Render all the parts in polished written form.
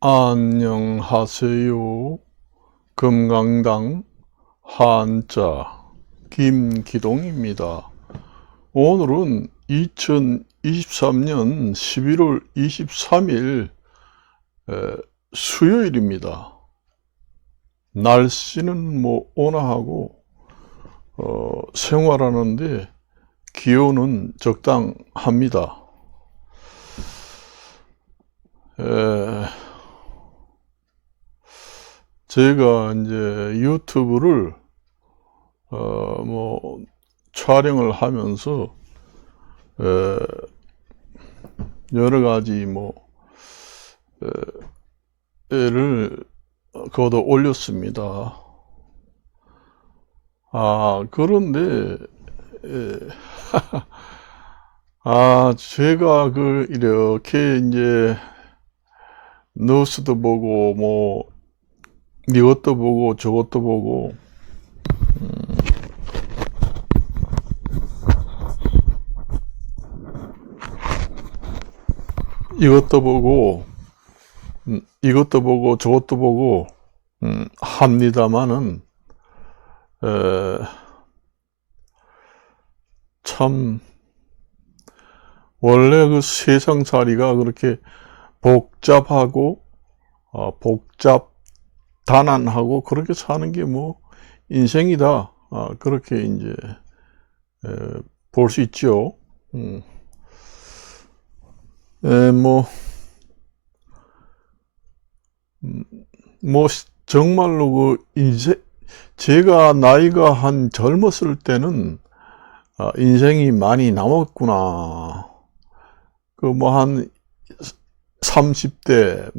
안녕하세요. 금강당 한자 김기동입니다. 오늘은 2023년 11월 23일 수요일입니다. 날씨는 온화하고 생활하는데 기온은 적당합니다. 제가 이제 유튜브를 촬영을 하면서 여러 가지 애를 거둬 올렸습니다. 그런데 제가 이렇게 이제 뉴스도 보고 이것도 보고 저것도 보고 이것도 보고 이것도 보고 저것도 보고 합니다마는 참 원래 그 세상살이가 그렇게 복잡하고 복잡단안하고 그렇게 사는 게 인생이다, 그렇게 이제 볼 수 있죠. 정말로 제가 나이가 한 젊었을 때는 인생이 많이 남았구나. 한 30대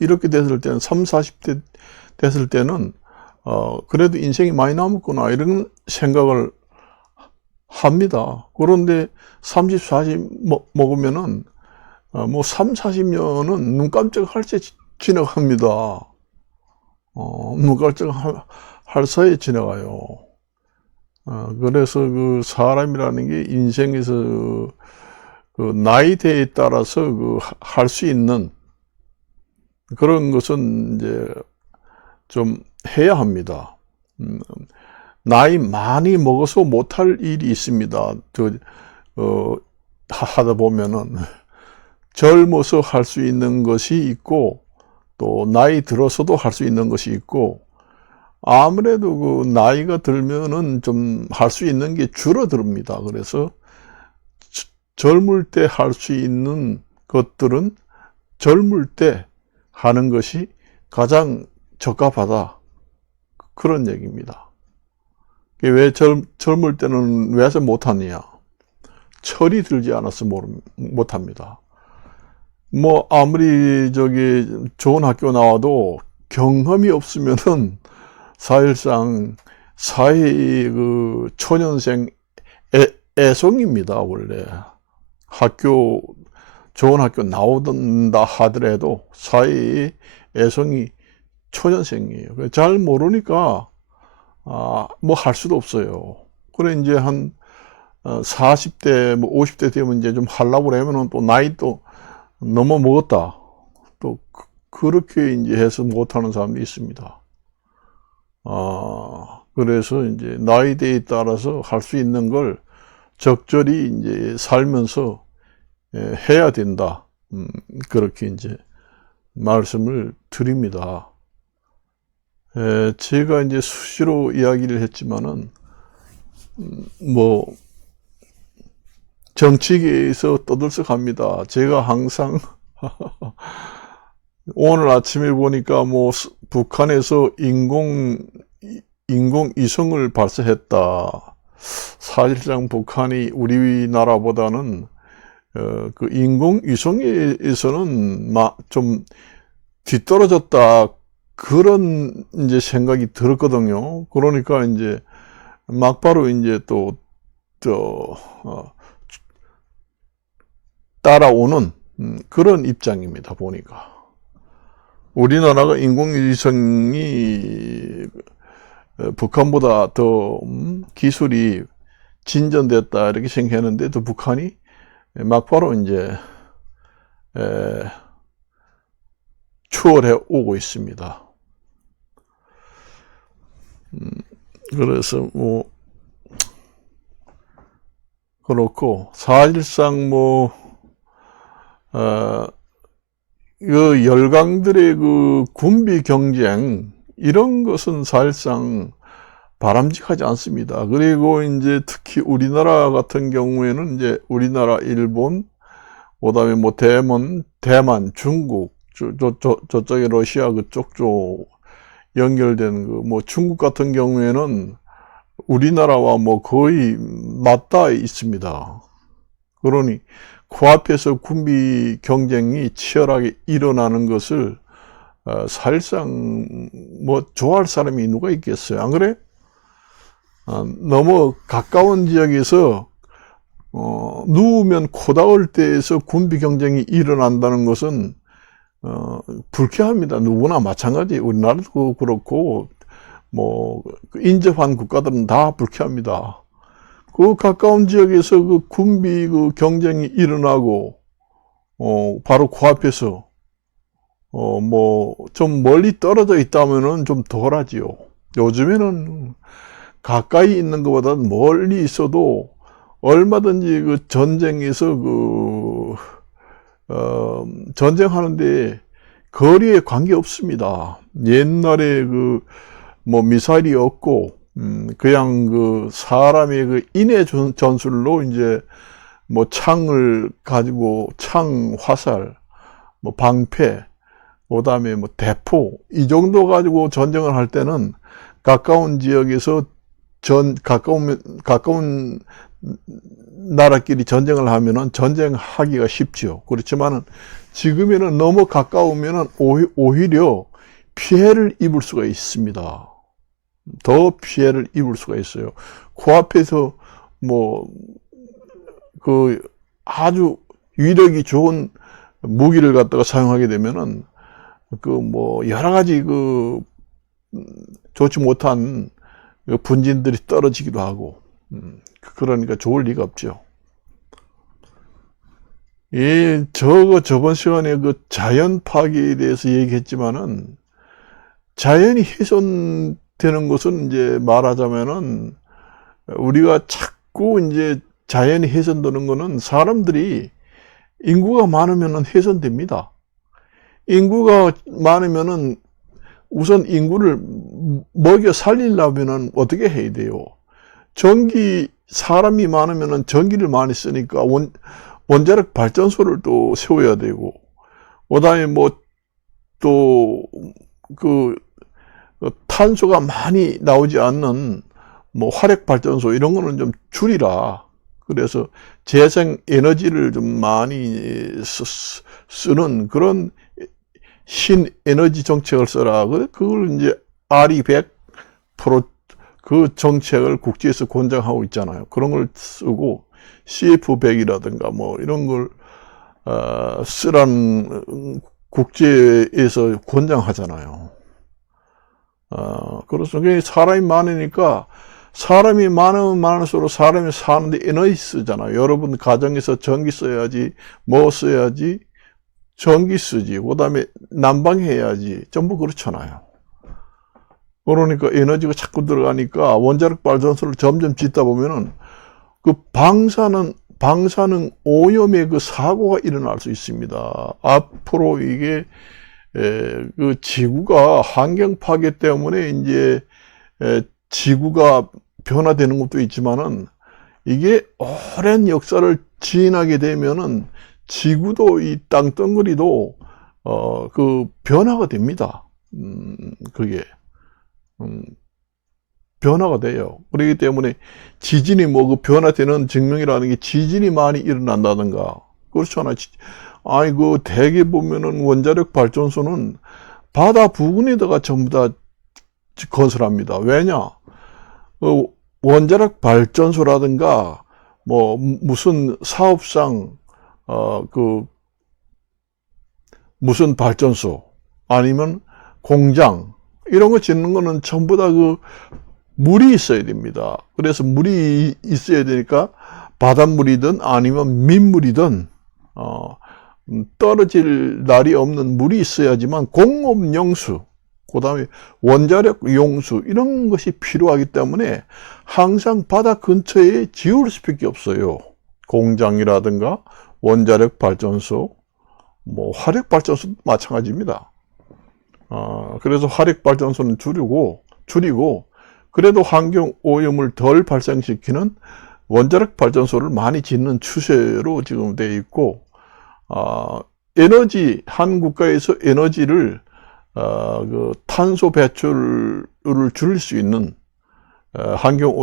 이렇게 됐을 때는 40대 됐을 때는 그래도 인생이 많이 남았구나 이런 생각을 합니다. 그런데 30, 40 먹으면은 3, 40년은 눈 깜짝할 새 지나갑니다. 눈 깜짝할 사이에 지나가요. 그래서 사람이라는 게 인생에서 나이대에 따라서 할 수 있는 그런 것은 이제 좀 해야 합니다. 나이 많이 먹어서 못할 일이 있습니다. 하다 보면은 젊어서 할 수 있는 것이 있고 또 나이 들어서도 할 수 있는 것이 있고, 아무래도 나이가 들면은 좀 할 수 있는 게 줄어듭니다. 그래서 젊을 때 할 수 있는 것들은 젊을 때 하는 것이 가장 적합하다, 그런 얘기입니다. 왜 젊을 때는 왜 못하느냐? 철이 들지 않아서 못합니다. 아무리 좋은 학교 나와도 경험이 없으면은 사실상 사회 초년생 애송입니다. 원래 좋은 학교 나오던다 하더라도 사회의 애송이 초년생이에요. 잘 모르니까 할 수도 없어요. 그래 이제 한 40대 50대 되면 이제 좀 하려고 그러면은 또 나이 또 너무 먹었다, 또 그렇게 이제 해서 못하는 사람도 있습니다. 그래서 이제 나이대에 따라서 할 수 있는 걸 적절히 이제 살면서 해야 된다, 그렇게 이제 말씀을 드립니다. 제가 이제 수시로 이야기를 했지만은 정치계에서 떠들썩합니다. 제가 항상 오늘 아침에 보니까 북한에서 인공위성을 발사했다. 사실상 북한이 우리나라보다는 그 인공위성에서는 좀 뒤떨어졌다, 그런 이제 생각이 들었거든요. 그러니까 이제 막바로 이제 따라오는 그런 입장입니다. 보니까 우리나라가 인공위성이 북한보다 더 기술이 진전됐다 이렇게 생각하는데, 또 북한이 막바로 이제 추월해 오고 있습니다. 그래서 뭐 그렇고 사실상 뭐 그 열강들의 그 군비 경쟁 이런 것은 사실상 바람직하지 않습니다. 그리고 이제 특히 우리나라 같은 경우에는 이제 우리나라, 일본, 그다음에 뭐 대만, 중국, 저쪽에 러시아 그쪽 연결된 그 뭐 중국 같은 경우에는 우리나라와 뭐 거의 맞닿아 있습니다. 그러니 코앞에서 군비 경쟁이 치열하게 일어나는 것을 사실상 뭐 좋아할 사람이 누가 있겠어요? 안 그래? 너무 가까운 지역에서 누우면 코 닿을 때에서 군비 경쟁이 일어난다는 것은 불쾌합니다. 누구나 마찬가지. 우리나라도 그렇고 뭐 인접한 국가들은 다 불쾌합니다. 그 가까운 지역에서 그 군비 그 경쟁이 일어나고 바로 코앞에서 뭐 좀 멀리 떨어져 있다면은 좀 덜하지요. 요즘에는 가까이 있는 것보다는 멀리 있어도 얼마든지 그 전쟁에서 전쟁하는데 거리에 관계 없습니다. 옛날에 그 뭐 미사일이 없고 그냥 그 사람의 그 인해 전술로 이제 뭐 창을 가지고 창 화살, 뭐 방패, 그다음에 뭐 대포 이 정도 가지고 전쟁을 할 때는 가까운 지역에서 가까운 나라끼리 전쟁을 하면은 전쟁하기가 쉽죠. 그렇지만은 지금에는 너무 가까우면은 오히려 피해를 입을 수가 있습니다. 더 피해를 입을 수가 있어요. 코앞에서 뭐 그 아주 위력이 좋은 무기를 갖다가 사용하게 되면은 그 뭐 여러 가지 그 좋지 못한 분진들이 떨어지기도 하고 그러니까 좋을 리가 없죠. 저번 시간에 그 자연 파괴에 대해서 얘기했지만은 자연이 훼손되는 것은 이제 말하자면은 우리가 자꾸 이제 자연이 훼손되는 거는 사람들이 인구가 많으면은 훼손됩니다. 인구가 많으면은 우선 인구를 먹여 살리려면은 어떻게 해야 돼요? 사람이 많으면은 전기를 많이 쓰니까 원자력 발전소를 또 세워야 되고, 그다음에 뭐 또 그 탄소가 많이 나오지 않는 뭐 화력 발전소 이런 거는 좀 줄이라. 그래서 재생 에너지를 좀 많이 쓰는 그런 신에너지 정책을 써라. 그걸 이제 RE100 그 정책을 국제에서 권장하고 있잖아요. 그런 걸 쓰고 CF100이라든가 뭐 이런 걸 쓰라는 국제에서 권장하잖아요. 그래서 사람이 많으니까 사람이 많으면 많을수록 사람이 사는데 에너지 쓰잖아요. 여러분 가정에서 전기 써야지, 뭐 써야지, 전기 쓰지. 그 다음에 난방해야지. 전부 그렇잖아요. 그러니까 에너지가 자꾸 들어가니까 원자력 발전소를 점점 짓다 보면은 그 방사능 오염의 그 사고가 일어날 수 있습니다. 앞으로 이게 그 지구가 환경 파괴 때문에 이제 지구가 변화되는 것도 있지만은 이게 오랜 역사를 지나게 되면은 지구도 이 땅덩어리도 그 변화가 됩니다. 그게 변화가 돼요. 그렇기 때문에 지진이 뭐 그 변화되는 증명이라는 게 지진이 많이 일어난다든가 그렇잖아요. 아니 그 대개 보면은 원자력 발전소는 바다 부근에다가 전부 다 건설합니다. 왜냐? 원자력 발전소라든가 뭐 무슨 사업상 그 무슨 발전소 아니면 공장 이런 거 짓는 거는 전부 다 그 물이 있어야 됩니다. 그래서 물이 있어야 되니까 바닷물이든 아니면 민물이든 떨어질 날이 없는 물이 있어야지만 공업용수, 그 다음에 원자력 용수 이런 것이 필요하기 때문에 항상 바다 근처에 지을 수밖에 없어요. 공장이라든가 원자력 발전소, 뭐 화력 발전소도 마찬가지입니다. 그래서 화력 발전소는 줄이고 그래도 환경 오염을 덜 발생시키는 원자력 발전소를 많이 짓는 추세로 지금 되어 있고, 에너지, 한 국가에서 에너지를 그 탄소 배출을 줄일 수 있는 환경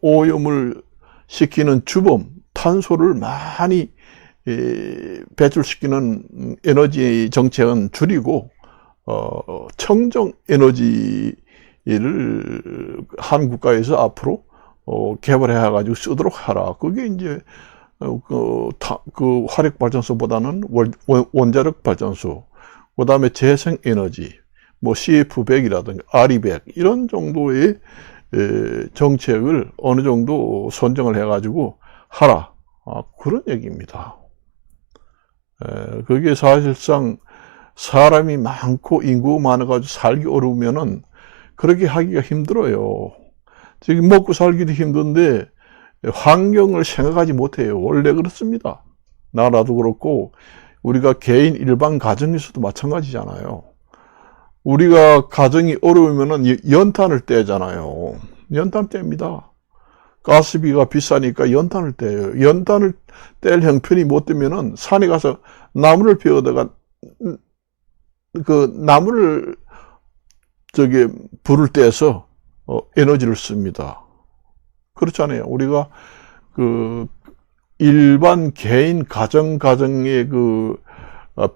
오염을 시키는 주범, 탄소를 많이 배출시키는 에너지 정책은 줄이고 청정 에너지를 한 국가에서 앞으로 개발해 가지고 쓰도록 하라. 그게 이제 그 화력 발전소보다는 원자력 발전소, 그 다음에 재생에너지, 뭐 CF100이라든가 RE100 이런 정도의 정책을 어느 정도 선정을 해가지고 하라. 그런 얘기입니다. 그게 사실상 사람이 많고 인구가 많아가지고 살기 어려우면은 그렇게 하기가 힘들어요. 지금 먹고 살기도 힘든데 환경을 생각하지 못해요. 원래 그렇습니다. 나라도 그렇고 우리가 개인 일반 가정에서도 마찬가지잖아요. 우리가 가정이 어려우면은 연탄을 떼잖아요. 연탄 뗍니다. 가스비가 비싸니까 연탄을 떼요. 연탄을 뗄 형편이 못 되면은 산에 가서 나무를 베어다가 그 나무를 불을 떼서 에너지를 씁니다. 그렇잖아요. 우리가 그 일반 개인 가정의 그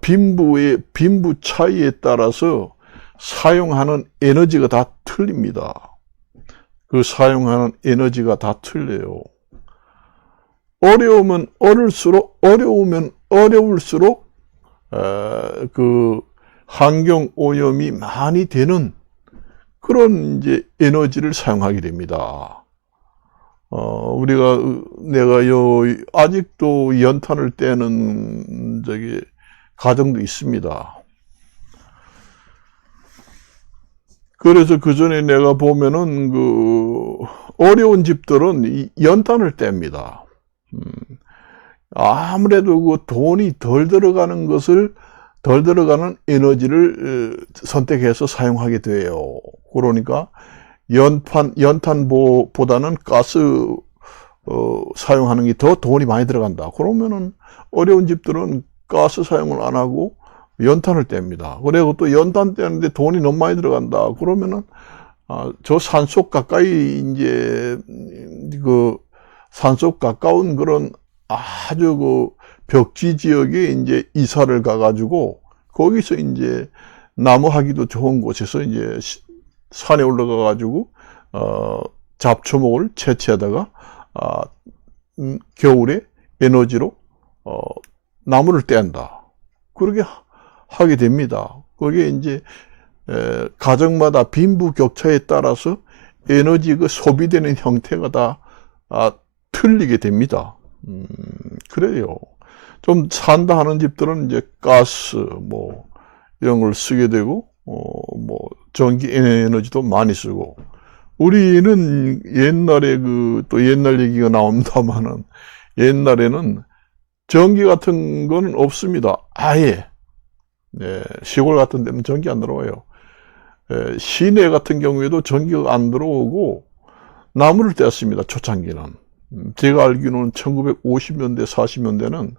빈부 차이에 따라서 사용하는 에너지가 다 틀립니다. 그 사용하는 에너지가 다 틀려요. 어려우면 어려울수록 그 환경 오염이 많이 되는 그런 이제 에너지를 사용하게 됩니다. 내가 아직도 연탄을 떼는 가정도 있습니다. 그래서 그 전에 내가 보면은 어려운 집들은 이 연탄을 뗍니다. 아무래도 그 돈이 덜 들어가는 에너지를 선택해서 사용하게 돼요. 그러니까 연탄보다는 가스 사용하는 게 더 돈이 많이 들어간다. 그러면은 어려운 집들은 가스 사용을 안 하고 연탄을 뗍니다. 그리고 또 연탄 떼는데 돈이 너무 많이 들어간다. 그러면은 저 산속 가까이 이제 그 산속 가까운 그런 아주 그 벽지 지역에 이제 이사를 가가지고 거기서 이제 나무하기도 좋은 곳에서 이제 산에 올라가가지고 잡초목을 채취하다가 겨울에 에너지로 나무를 뗀다. 그렇게 하게 됩니다. 그게 이제 가정마다 빈부격차에 따라서 에너지 소비되는 형태가 다 틀리게 됩니다. 그래요. 좀 산다 하는 집들은 이제 가스 뭐 이런 걸 쓰게 되고 뭐 전기 에너지도 많이 쓰고, 우리는 옛날에 또 옛날 얘기가 나옵니다만은 옛날에는 전기 같은 거는 없습니다. 아예. 네, 시골 같은 데는 전기 안 들어와요. 시내 같은 경우에도 전기가 안 들어오고 나무를 뗐습니다. 초창기는. 제가 알기로는 1950년대 40년대는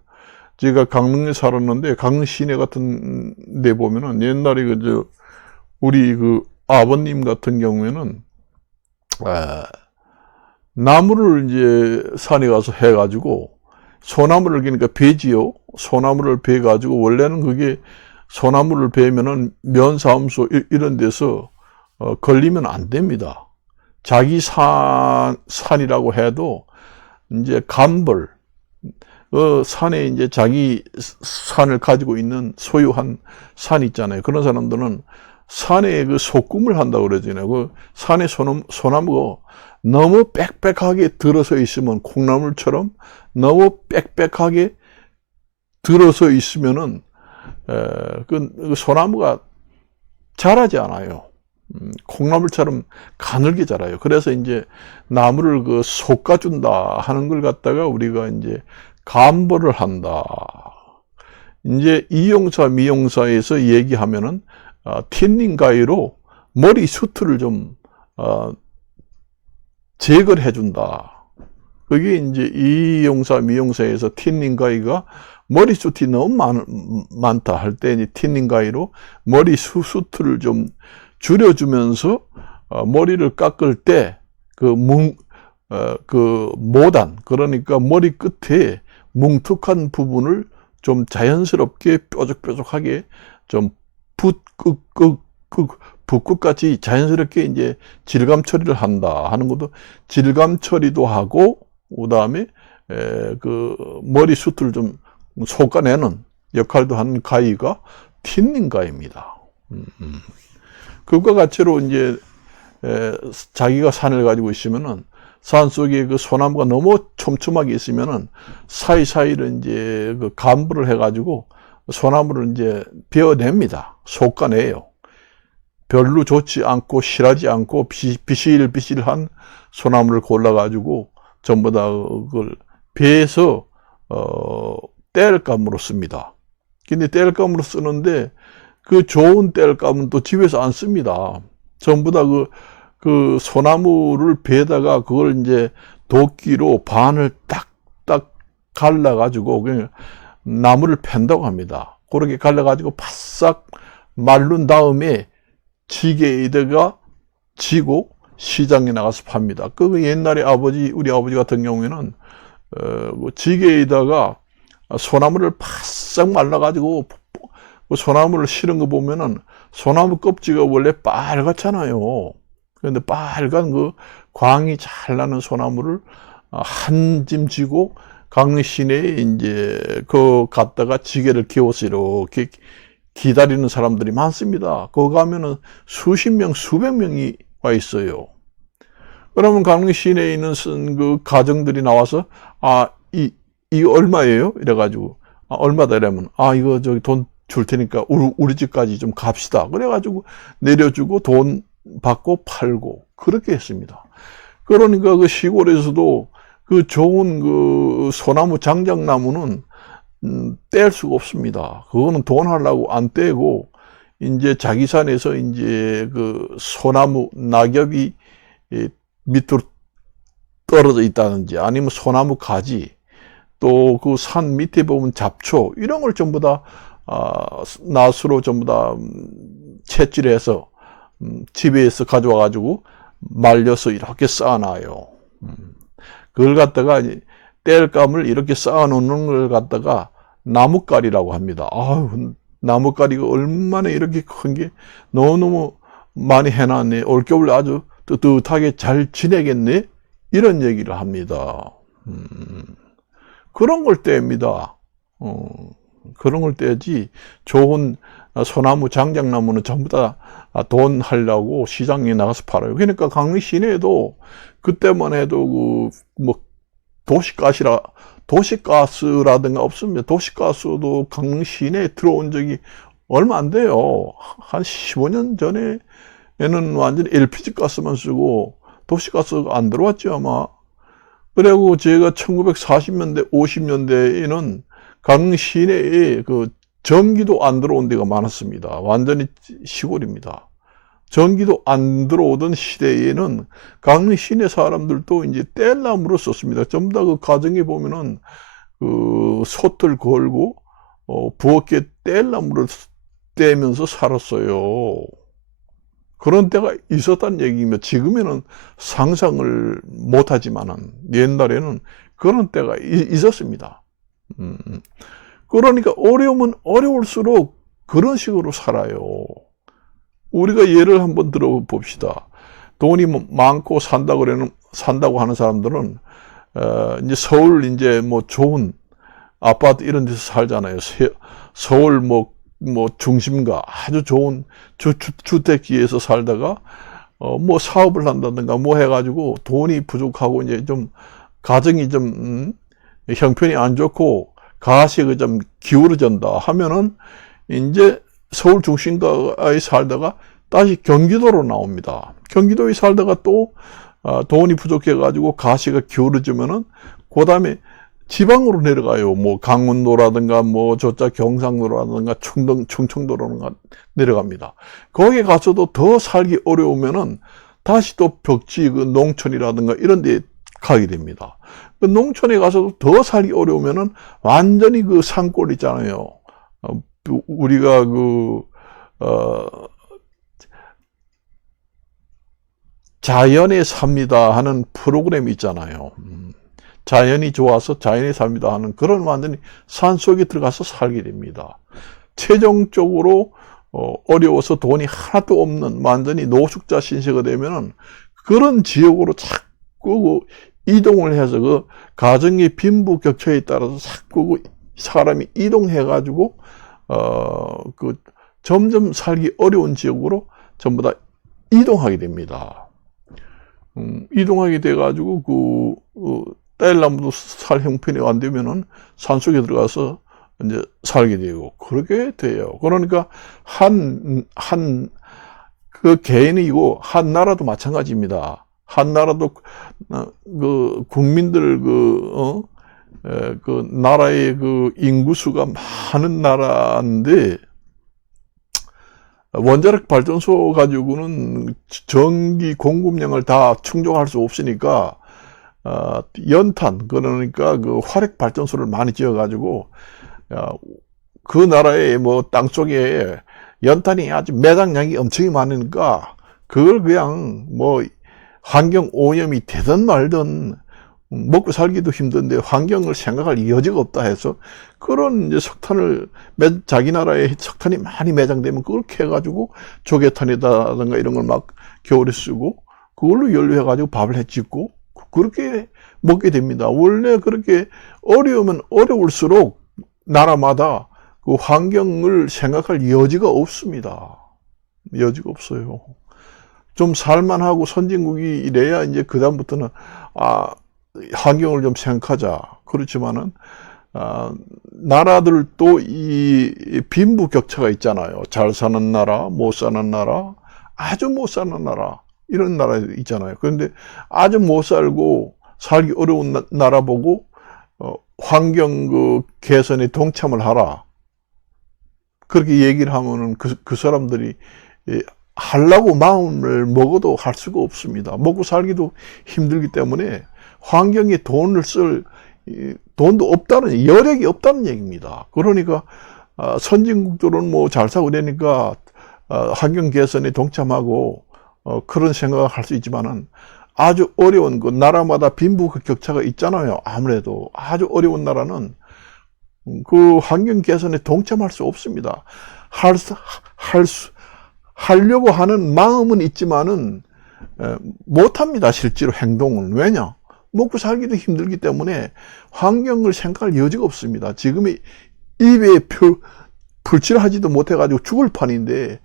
제가 강릉에 살았는데 강릉 시내 같은 데 보면은 옛날에 우리 아버님 같은 경우에는 나무를 이제 산에 가서 해가지고 소나무를, 그러니까 배지요. 소나무를 베가지고, 원래는 그게 소나무를 베면은 면사무소 이런 데서 걸리면 안 됩니다. 자기 산이라고 해도 이제 감벌, 산에 이제 자기 산을 가지고 있는 소유한 산 있잖아요. 그런 사람들은 산에 소금을 한다고 그러잖아요. 산에 소나무가 너무 빽빽하게 들어서 있으면, 콩나물처럼 너무 빽빽하게 들어서 있으면은 그 소나무가 자라지 않아요. 콩나물처럼 가늘게 자라요. 그래서 이제 나무를 그 솎아준다 하는 걸 갖다가 우리가 이제 감보를 한다. 이제 이용사 미용사에서 얘기하면은 틴닝 가위로 머리 숱을 좀 제거를 해준다. 그게 이제 이용사 미용사에서 틴닝 가위가 머리숱이 너무 많다 할 때 이제 틴닝 가위로 머리 숱을 좀 줄여주면서 머리를 깎을 때 그 모단, 그러니까 머리 끝에 뭉툭한 부분을 좀 자연스럽게 뾰족뾰족하게 좀 붓끝같이 자연스럽게 이제 질감 처리를 한다 하는 것도 질감 처리도 하고, 그 다음에 그 머리숱을 좀 솎아내는 역할도 하는 가위가 틴닝 가위입니다. 그것과 같이로 이제 자기가 산을 가지고 있으면은 산 속에 그 소나무가 너무 촘촘하게 있으면은 사이사이를 이제 그 감부를 해가지고 소나무를 이제 베어냅니다. 솎아내요. 별로 좋지 않고 실하지 않고 비실비실한 소나무를 골라가지고 전부 다 그걸 베어서 땔감으로 씁니다. 근데 땔감으로 쓰는데 그 좋은 땔감은 또 집에서 안 씁니다. 전부 다 그 소나무를 베다가 그걸 이제 도끼로 반을 딱딱 갈라가지고 그냥 나무를 팬다고 합니다. 그렇게 갈라가지고 바싹 마른 다음에 지게에다가 지고 시장에 나가서 팝니다. 그 옛날에 우리 아버지 같은 경우에는 지게에다가 소나무를 바싹 말라가지고 그 소나무를 실은 거 보면은 소나무 껍질가 원래 빨갛잖아요. 그런데 빨간 그 광이 잘 나는 소나무를 한 짐 지고 강릉 시내에 이제 그 갔다가 지게를 키워서 이렇게 기다리는 사람들이 많습니다. 거기 가면은 수십 명, 수백 명이 와 있어요. 그러면 강릉 시내에 있는 그 가정들이 나와서 이거 얼마예요? 이래가지고 얼마다 이러면 이거 저기 돈 줄 테니까 우리 집까지 좀 갑시다. 그래가지고 내려주고 돈 받고 팔고 그렇게 했습니다. 그러니까 그 시골에서도 그 좋은 그 소나무 장작나무는 뗄 수가 없습니다. 그거는 돈 하려고 안 떼고 이제 자기 산에서 이제 그 소나무 낙엽이 밑으로 떨어져 있다든지 아니면 소나무 가지 또 그 산 밑에 보면 잡초 이런 걸 전부 다 낫으로 전부 다 채질해서 집에서 가져와 가지고 말려서 이렇게 쌓아놔요. 그걸 갖다가 땔감을 이렇게 쌓아놓는 걸 갖다가 나뭇가리라고 합니다. 나뭇가리가 얼마나 이렇게 큰 게 너무너무 많이 해놨네. 올겨울 아주 뜨뜻하게 잘 지내겠네. 이런 얘기를 합니다. 그런 걸 뗍니다. 그런 걸 떼지 좋은 소나무 장작나무는 전부 다 돈 하려고 시장에 나가서 팔아요. 그러니까 강릉 시내에도 그때만 해도 뭐 도시가스라든가 없습니다. 도시가스도 강릉 시내에 들어온 적이 얼마 안 돼요. 한 15년 전에는 완전히 LPG 가스만 쓰고 도시가스가 안 들어왔죠 아마. 그리고 제가 1940년대 50년대에는 강릉 시내에 그 전기도 안 들어온 데가 많았습니다. 완전히 시골입니다. 전기도 안 들어오던 시대에는 강릉 시내 사람들도 이제 땔나무로 썼습니다. 전부 다 그 가정에 보면은 그 솥을 걸고 부엌에 땔나무를 떼면서 살았어요. 그런 때가 있었다는 얘기면 지금에는 상상을 못하지만은 옛날에는 그런 때가 있었습니다. 그러니까 어려우면 어려울수록 그런 식으로 살아요. 우리가 예를 한번 들어봅시다. 돈이 많고 산다고 하는 사람들은 이제 서울 이제 뭐 좋은 아파트 이런 데서 살잖아요. 서울 뭐 중심가 아주 좋은 주택지에서 살다가 뭐 사업을 한다든가 뭐 해가지고 돈이 부족하고 이제 좀 가정이 좀 형편이 안 좋고 가시가 좀 기울어진다 하면은 이제 서울 중심가에 살다가 다시 경기도로 나옵니다. 경기도에 살다가 또 돈이 부족해가지고 가시가 기울어지면은 그 다음에 지방으로 내려가요. 뭐 강원도라든가 뭐 저쪽 경상도라든가 충청도로 내려갑니다. 거기 가서도 더 살기 어려우면은 다시 또 벽지 그 농촌이라든가 이런 데 가게 됩니다. 그 농촌에 가서도 더 살기 어려우면은 완전히 그 산골 있잖아요. 우리가 자연에 삽니다 하는 프로그램이 있잖아요. 자연이 좋아서 자연에 삽니다 하는 그런 완전히 산속에 들어가서 살게 됩니다. 최종적으로 어려워서 돈이 하나도 없는 완전히 노숙자 신세가 되면은 그런 지역으로 자꾸 이동을 해서 그 가정의 빈부격차에 따라서 자꾸 사람이 이동해가지고 점점 살기 어려운 지역으로 전부 다 이동하게 됩니다. 이동하게 돼가지고 떼일나무도 살 형편이 안 되면은 산속에 들어가서 이제 살게 되고 그렇게 돼요. 그러니까 그 개인이고 한 나라도 마찬가지입니다. 한 나라도 그 국민들 그 나라의 그 인구수가 많은 나라인데 원자력 발전소 가지고는 전기 공급량을 다 충족할 수 없으니까 연탄 그러니까 그 화력 발전소를 많이 지어 가지고 그 나라의 뭐 땅속에 연탄이 아주 매장량이 엄청 많으니까 그걸 그냥 뭐 환경 오염이 되든 말든 먹고 살기도 힘든데 환경을 생각할 여지가 없다 해서 그런 이제 석탄을 자기 나라에 석탄이 많이 매장되면 그걸 캐가지고 조개탄이다든가 이런 걸 막 겨울에 쓰고 그걸로 연료해가지고 밥을 해 짓고 그렇게 먹게 됩니다. 원래 그렇게 어려우면 어려울수록 나라마다 그 환경을 생각할 여지가 없습니다. 여지가 없어요. 좀 살만하고 선진국이 이래야 이제 그다음부터는 환경을 좀 생각하자. 그렇지만은 나라들도 이 빈부격차가 있잖아요. 잘 사는 나라, 못 사는 나라, 아주 못 사는 나라 이런 나라 있잖아요. 그런데 아주 못 살고 살기 어려운 나라 보고 환경 그 개선에 동참을 하라. 그렇게 얘기를 하면은 그 사람들이 하려고 마음을 먹어도 할 수가 없습니다. 먹고 살기도 힘들기 때문에 환경에 돈을 쓸 돈도 없다는, 여력이 없다는 얘기입니다. 그러니까 선진국들은 뭐 잘 사고 그러니까 환경 개선에 동참하고 그런 생각을 할 수 있지만은 아주 어려운 그 나라마다 빈부격차가 있잖아요. 아무래도 아주 어려운 나라는 그 환경 개선에 동참할 수 없습니다. 하려고 하는 마음은 있지만은 못합니다. 실제로 행동은. 왜냐? 먹고 살기도 힘들기 때문에 환경을 생각할 여지가 없습니다. 지금의 입에 풀칠하지도 못해가지고 죽을 판인데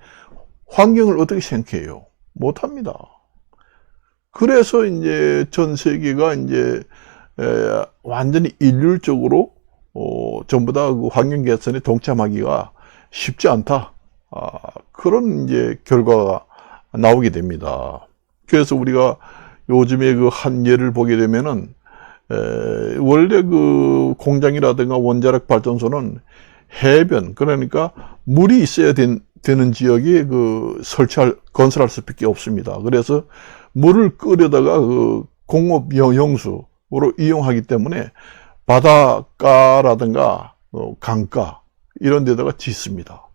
환경을 어떻게 생각해요? 못합니다. 그래서 이제 전 세계가 이제 완전히 일률적으로 전부 다 그 환경 개선에 동참하기가 쉽지 않다. 그런 이제 결과가 나오게 됩니다. 그래서 우리가 요즘에 그 한 예를 보게 되면은 원래 그 공장이라든가 원자력 발전소는 해변, 그러니까 물이 있어야 되는 지역에 그 건설할 수밖에 없습니다. 그래서 물을 끓여다가 그 공업 용수로 이용하기 때문에 바닷가라든가 강가 이런 데다가 짓습니다.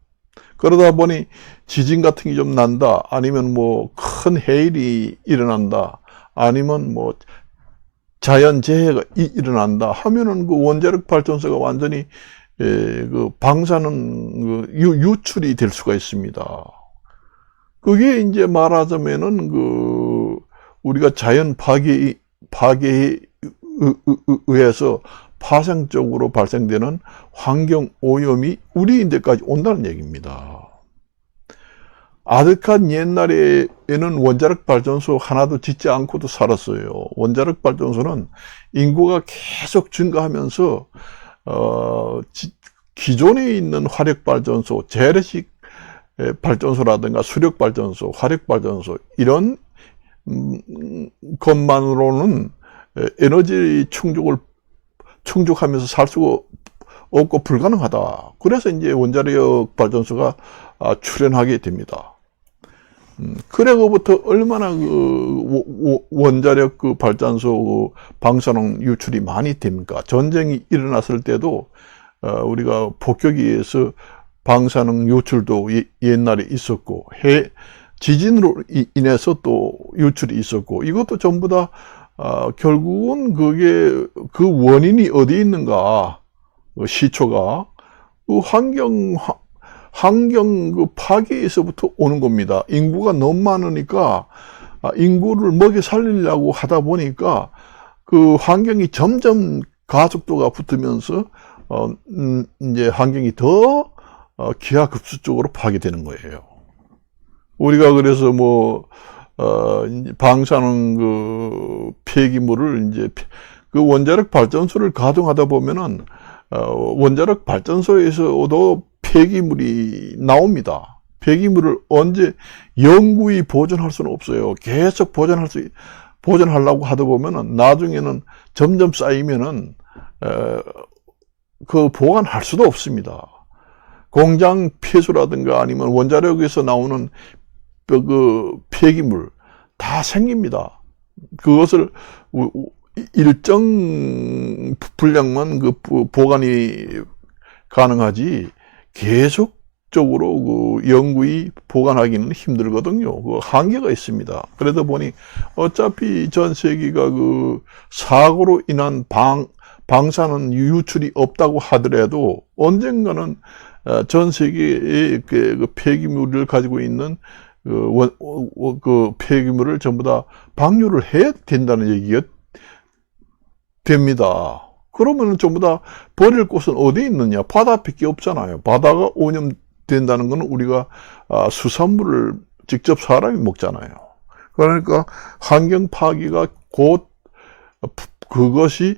그러다 보니 지진 같은 게 좀 난다, 아니면 뭐 큰 해일이 일어난다, 아니면 뭐 자연재해가 일어난다 하면은 그 원자력 발전소가 완전히 그 방사능 유출이 될 수가 있습니다. 그게 이제 말하자면은 그 우리가 자연 파괴에 의해서 파생적으로 발생되는 환경 오염이 우리인데까지 온다는 얘기입니다. 아득한 옛날에는 원자력 발전소 하나도 짓지 않고도 살았어요. 원자력 발전소는 인구가 계속 증가하면서 기존에 있는 화력발전소, 재래식 발전소라든가 수력발전소, 화력발전소 이런 것만으로는 에너지 충족하면서 살 수가 없고 불가능하다. 그래서 이제 원자력 발전소가 출현하게 됩니다. 그래고부터 얼마나 원자력 발전소 방사능 유출이 많이 됩니까? 전쟁이 일어났을 때도 우리가 폭격기에서 방사능 유출도 옛날에 있었고, 지진으로 인해서 또 유출이 있었고, 이것도 전부 다 결국은 그게 그 원인이 어디에 있는가, 시초가 그 환경 그 파괴에서부터 오는 겁니다. 인구가 너무 많으니까 인구를 먹여 살리려고 하다 보니까 그 환경이 점점 가속도가 붙으면서 이제 환경이 더 기하급수적으로 파괴되는 거예요. 우리가 그래서 방사능 그 폐기물을 이제 그 원자력 발전소를 가동하다 보면은 원자력 발전소에서도 폐기물이 나옵니다. 폐기물을 언제 영구히 보존할 수는 없어요. 계속 보존하려고 하다 보면은 나중에는 점점 쌓이면은 그 보관할 수도 없습니다. 공장 폐수라든가 아니면 원자력에서 나오는 그 폐기물 다 생깁니다. 그것을 일정 분량만 그 보관이 가능하지 계속적으로 그 영구히 보관하기는 힘들거든요. 그 한계가 있습니다. 그러다 보니 어차피 전 세계가 그 사고로 인한 방사능 유출이 없다고 하더라도 언젠가는 전 세계의 그 폐기물을 가지고 있는 그 폐기물을 전부 다 방류를 해야 된다는 얘기가 됩니다. 그러면 전부 다 버릴 곳은 어디에 있느냐? 바다밖에 없잖아요. 바다가 오염된다는 것은 우리가 수산물을 직접 사람이 먹잖아요. 그러니까 환경 파괴가 곧 그것이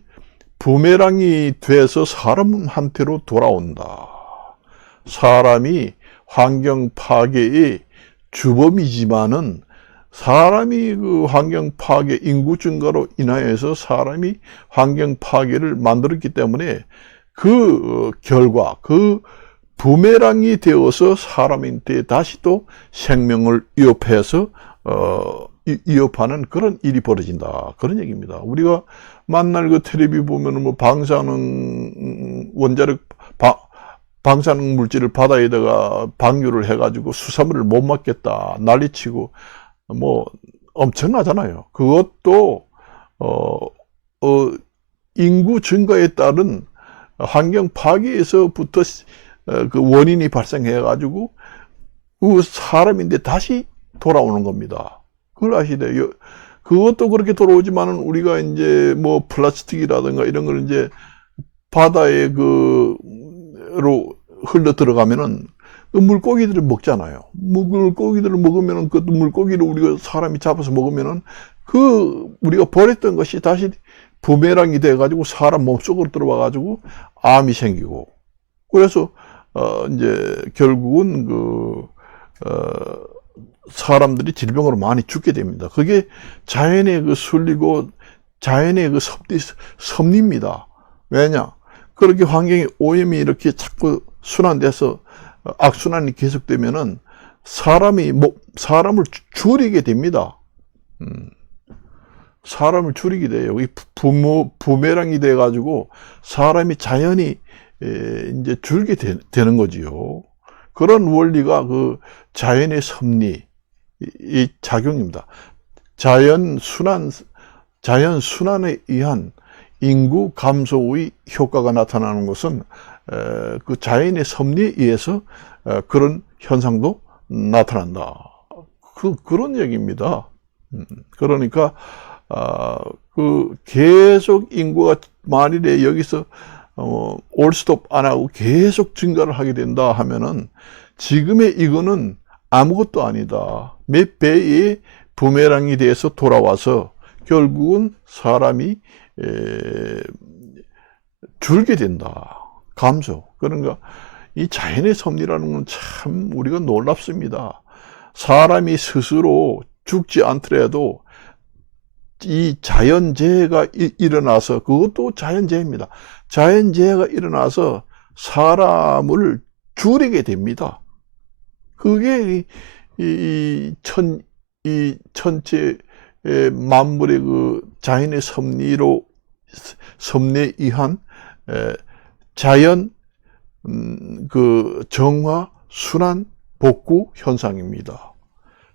부메랑이 돼서 사람한테로 돌아온다. 사람이 환경 파괴의 주범이지만은 사람이 그 환경 파괴, 인구 증가로 인하여서 사람이 환경 파괴를 만들었기 때문에 그 결과, 그 부메랑이 되어서 사람한테 다시 또 생명을 위협해서 위협하는 그런 일이 벌어진다. 그런 얘기입니다. 우리가 만날 그 텔레비 보면은 뭐 원자력 방사능 물질을 바다에다가 방류를 해가지고 수산물을 못 먹겠다 난리치고 뭐 엄청나잖아요. 그것도 인구 증가에 따른 환경 파괴에서부터 그 원인이 발생해가지고 그 사람인데 다시 돌아오는 겁니다. 그걸 아시대요. 그것도 그렇게 돌아오지만은 우리가 이제 뭐 플라스틱이라든가 이런 걸 이제 바다에 로 흘러 들어가면은 그 물고기들을 먹잖아요. 물고기들을 먹으면은 그 물고기를 우리가 사람이 잡아서 먹으면은 그 우리가 버렸던 것이 다시 부메랑이 돼가지고 사람 몸속으로 들어와가지고 암이 생기고 그래서 이제 결국은 사람들이 질병으로 많이 죽게 됩니다. 그게 자연의 그 순리고 자연의 그 섭리입니다. 왜냐? 그렇게 환경의 오염이 이렇게 자꾸 순환돼서 악순환이 계속되면은 사람을 줄이게 됩니다. 사람을 줄이게 돼요. 이 부메랑이 돼가지고 사람이 자연히 이제 줄게 되는 거지요. 그런 원리가 그 자연의 섭리, 이 작용입니다. 자연 순환에 의한 인구 감소의 효과가 나타나는 것은 그 자연의 섭리에 의해서 그런 현상도 나타난다. 그런 얘기입니다. 그러니까 그 계속 인구가 만일에 여기서 올스톱 안 하고 계속 증가를 하게 된다 하면은 지금의 이거는 아무것도 아니다. 몇 배의 부메랑이 돼서 돌아와서 결국은 사람이 줄게 된다. 감소. 그러니까 이 자연의 섭리라는 건 참 우리가 놀랍습니다. 사람이 스스로 죽지 않더라도 이 자연재해가 일어나서, 그것도 자연재해입니다. 자연재해가 일어나서 사람을 줄이게 됩니다. 그게 이 전체 만물의 그 자연의 섭리에 의한 자연 그 정화, 순환, 복구 현상입니다.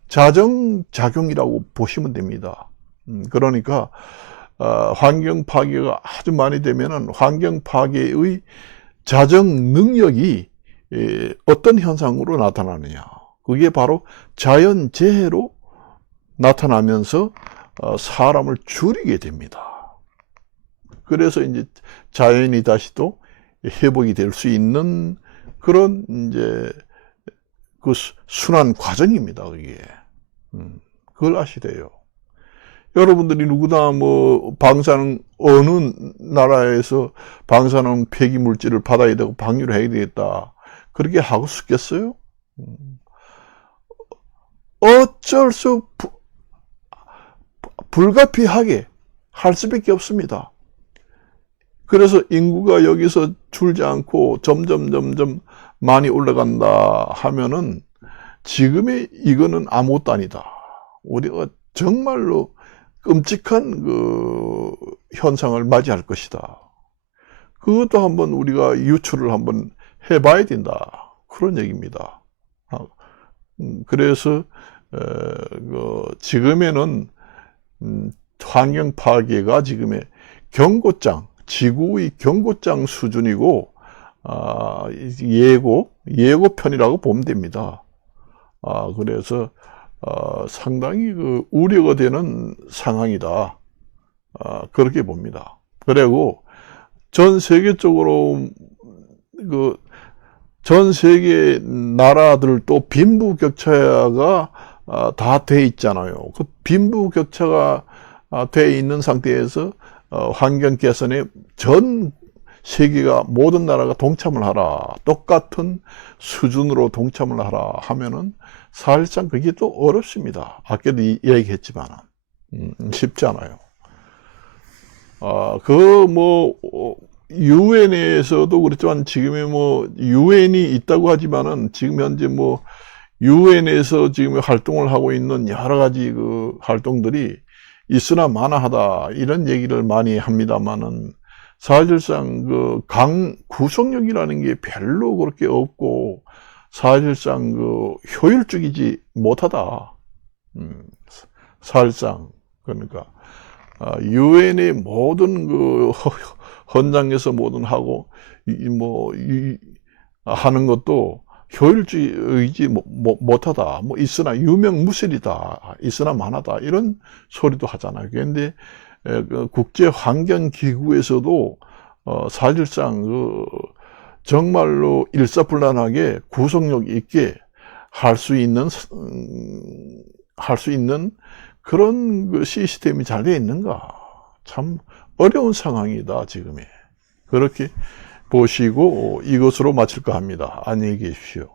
자정작용이라고 보시면 됩니다. 그러니까 환경 파괴가 아주 많이 되면은 환경 파괴의 자정 능력이 어떤 현상으로 나타나느냐, 그게 바로 자연재해로 나타나면서 사람을 줄이게 됩니다. 그래서 이제 자연이 다시 또 회복이 될 수 있는 그런 이제 그 순환 과정입니다. 그게 그걸 아시래요. 여러분들이 누구나 뭐 방사능, 어느 나라에서 방사능 폐기 물질을 받아야 되고 방류를 해야 되겠다, 그렇게 하고 싶겠어요? 어쩔 수 불가피하게 할 수밖에 없습니다. 그래서 인구가 여기서 줄지 않고 점점 많이 올라간다 하면은 지금의 이거는 아무것도 아니다. 우리가 정말로 끔찍한 그 현상을 맞이할 것이다. 그것도 한번 우리가 유추를 한번 해봐야 된다. 그런 얘기입니다. 그래서 지금에는 환경 파괴가 지금의 경고장, 지구의 경고장 수준이고 예고편이라고 보면 됩니다. 그래서 상당히 그 우려가 되는 상황이다. 그렇게 봅니다. 그리고 전 세계적으로 전 세계 나라들도 빈부격차가 다 돼 있잖아요. 그 빈부격차가 돼 있는 상태에서 환경 개선에 전 세계가, 모든 나라가 동참을 하라, 똑같은 수준으로 동참을 하라 하면은 사실상 그게 또 어렵습니다. 아까도 얘기했지만 쉽지 않아요. 유엔에서도 그렇지만 지금의 유엔이 있다고 하지만은 지금 현재 유엔에서 지금 활동을 하고 있는 여러 가지 그 활동들이 있으나 마나하다, 이런 얘기를 많이 합니다만은 사실상 그 구속력이라는 게 별로 그렇게 없고 사실상 그 효율적이지 못하다. 사실상 그러니까 유엔의 모든 그 헌장에서 뭐든 하고 하는 것도 효율적이지 못하다. 있으나 유명무실이다. 있으나 마나다. 이런 소리도 하잖아요. 그런데 국제환경기구에서도 사실상 정말로 일사불란하게 구속력 있게 할 수 있는 그런 그 시스템이 잘 되어 있는가? 참 어려운 상황이다, 지금이. 그렇게 보시고 이것으로 마칠까 합니다. 안녕히 계십시오.